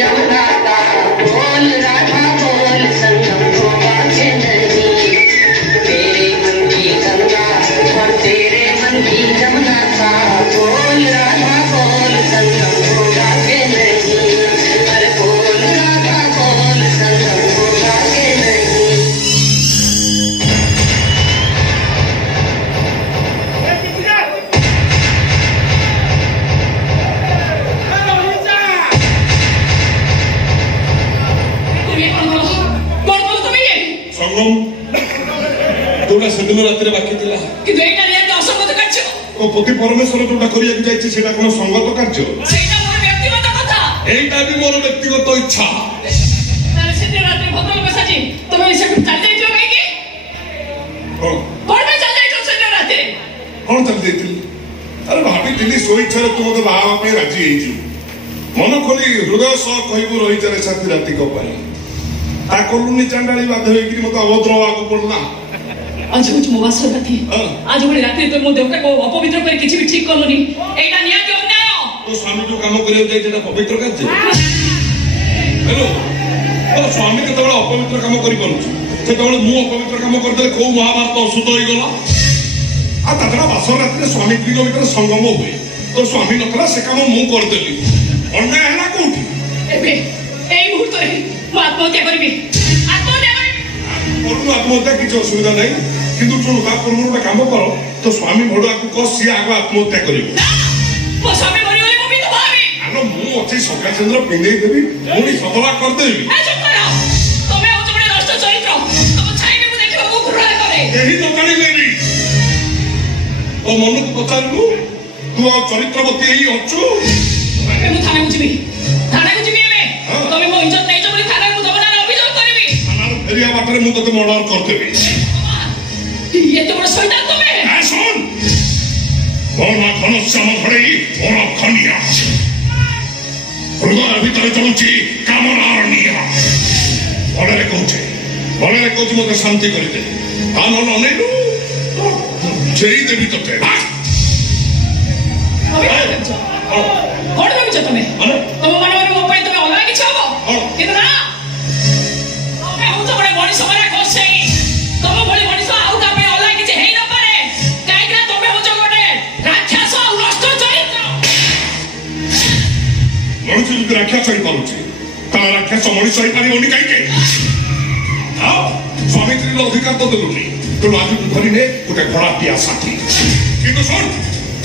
जमुना का बोल राधा बोल संगम होगा के नहीं तेरे मन की गंगा और तेरे मन की जमुना का बोल राधा बोल संगम होगा के नहीं अरे बोल राधा बोल संगम होगा के नहीं। जोड़ा सेदिन रात बाकी थिला किंतु एटा नियत असंगत कार्य ओ पति परमेश्वर जोड़ा करिया कि जाईछि सेटा कोन संगत कार्य सेटा मोर व्यक्तिगत कथा एटा भी मोर व्यक्तिगत इच्छा तारे सेदिन रात भद्र बसाजी तमे से चल जाइछो काई की कोन में चल जाइछो सेदिन रात कोन चल जाइथिल अरे भाभी दिल्ली सोई छरे तू मते बाहा पे राजी हेजु मन खोली हृदय सह कहबो रही चले साथी राती को पाई ता कोलुनी चंडाली बाध होई कि मते अभद्र वाको पड़ला आज कुछ मुवास गति आज बड़ी रात तो मो देवता को अपवित्र कर किछि भी ठीक करलोनी एटा नियत अन्याय तो स्वामी जो काम करे जाय जेटा पवित्र कार्य हेलो ओ स्वामी के तबला अपवित्र काम करि पनु से तबला मु अपवित्र काम करते को महाभारत अशुद्ध होई गला आ तकरा बासर रात में स्वामी की भीतर संगम हुए तो स्वामी नकला से काम मु कर देली अन्याय हला कोठी एबे एई मुहूर्त रे मु आत्महत्या करबी और आत्महत्या किसी असुविधा नहीं किंतु जो ता पूर्व गोटे काम कर तो स्वामी भड़ुआ को कह सी आग आत्महत्या कर स्वामी मरि गले मु भी तो भाबी आनो मु अछि सका चंद्र पिंदे देबी मुनी सदला कर देबी तमे हो जबडे नष्ट चरित्र तब छाइबे मु देखिबा मु घुरा करे एही तो कणी लेनी ओ मन को पचारलु तू चरित्रवती एही अछु एबे मु थाने जिबी एबे तमे मो इज्जत नै जबरी थाने मु जबना अभियोग करबी थाना फेरिया बाटरे मु तते मर्डर कर देबी ये तो बड़ा शैतान तुम्हें ए सुन बोला घनश्याम घड़ई और खनिया हृदय भीतर चलुची कामनार निया बड़े कहूचे मते शांति करते कान अनेलु जेई देवी तते कौन भाविछ तमे तुम मन मन मो पई तमे अलग किछ हबो किंतु ना तमे हो तो बड़े मणि समरा कोसई तम बड़े मणि मनुष्य जो रक्षा चली पारुचे ता राक्षस मनुष्य ही पारी ओनी कहीं स्वामी स्त्री अधिकार तो देलुनी तो आज तू धरी ने गोटे घोड़ा पिया साथी किंतु सुन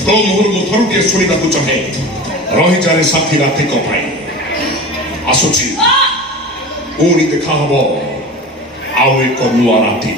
तो मोहर मुथर के सुनिबा को चाहे रही जारे साथी राति को भाई आसुची ओनी देखा हबो आउ एक नुआ राति